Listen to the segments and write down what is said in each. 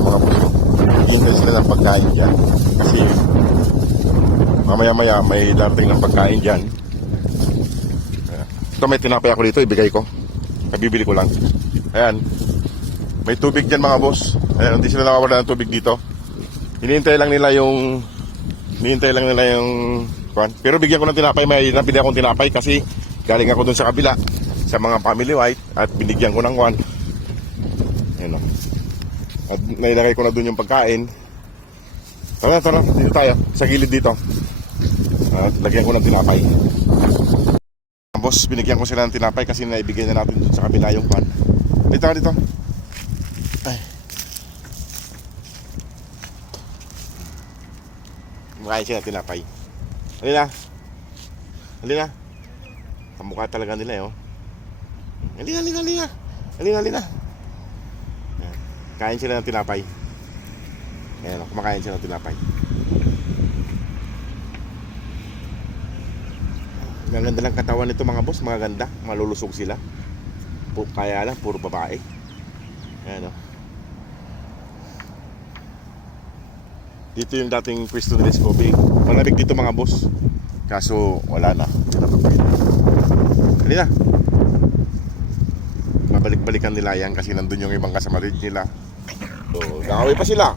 mga puso. Hihintay sila ng pagkain dyan. Kasi mamaya-maya may darating ng pagkain dyan. Ito, may tinapay ako dito, ibigay ko. Kabibili ko lang. Ayan. May tubig dyan mga boss. Ayan, hindi sila nakawala ng tubig dito. Hinihintay lang nila yung pero bigyan ko ng tinapay. May napili akong tinapay kasi galing ako dun sa kabila sa mga family white at binigyan ko ng kwan. Ayan o. At nailagay ko na dun yung pagkain. Tara, dito tayo sa gilid dito. At lagyan ko ng tinapay. Boss, binigyan ko sila ng tinapay kasi naibigay na natin dun sa kabila yung kwan. Dito. Ay. Makain siya ng tinapay. Halina. Kamukha talaga nila eh, oh. Halina. Kain sila ng tinapay. Ayan, kumakain sila ng tinapay. Maganda lang katawan nito mga boss, mga ganda. Malulusog sila. Kaya lang, puro babae. Ayan, oh. Dito yung dating pwesto nila Scobie. Malamig dito mga boss. Kaso wala na. Halina. Babalik-balikan nila yan kasi nandun yung ibang kasama nila. So, nag-away pa sila.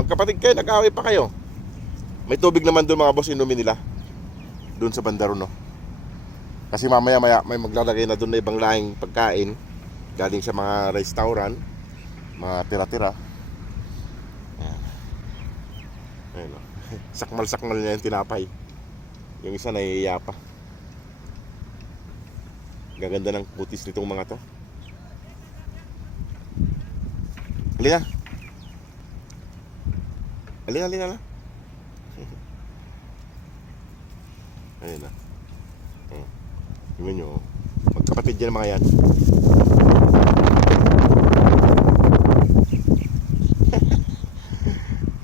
Magkapatid kayo, nag-away pa kayo. May tubig naman doon mga boss, inumin nila. Doon sa bandaro, no. Kasi mamaya-maya may maglalagay na doon na ibang lahing pagkain galing sa mga restaurant, mga tira-tira. Ayun, no. Sakmal niya yung tinapay. Yung isa naiiya pa. Gaganda ng putis nitong mga to. Halina na. Ayun na. Tingnan nyo, magkapatid dyan mga yan.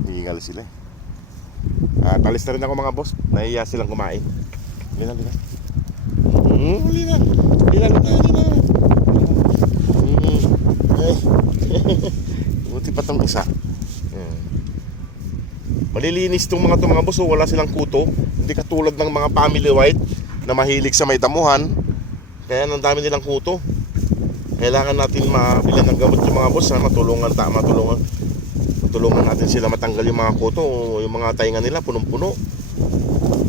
Hihingal sila eh. Talis na rin ako mga boss. Nahiya silang kumain. Halina. Buti pa tong isa. Malilinis tong mga boss. Wala silang kuto. Hindi katulad ng mga family white na mahilig sa may damuhan. Kaya ang dami nilang kuto. Kailangan natin mabili ng gamot yung mga boss. Matulungan natin sila matanggal yung mga kuto o yung mga tainga nila punong-puno.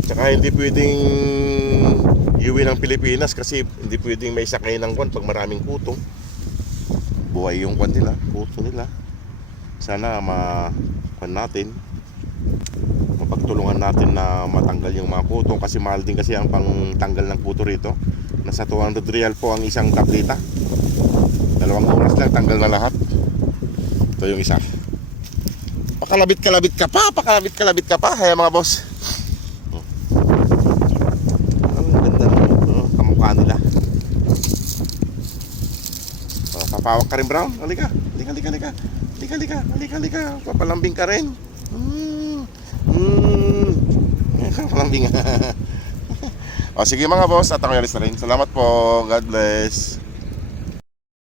Tsaka hindi pwedeng iuwi ng Pilipinas kasi hindi pwedeng may sakay ng kwan pag maraming kuto. Buhay yung kwan nila, kuto nila. Sana mapagtulungan natin na matanggal yung mga kuto kasi mahal din kasi ang pangtanggal ng kuto rito. Nasa 200 real po ang isang tableta. 2 oras lang tanggal na lahat. Ito yung isa. Pakalabit ka pa. Haya mga boss. Ang ganda ng kamukha nila. Papawak ka rin, Brown. Halika. Papalambing ka rin. Papalambing. Sige mga boss, at ako yaris na rin. Salamat po. God bless.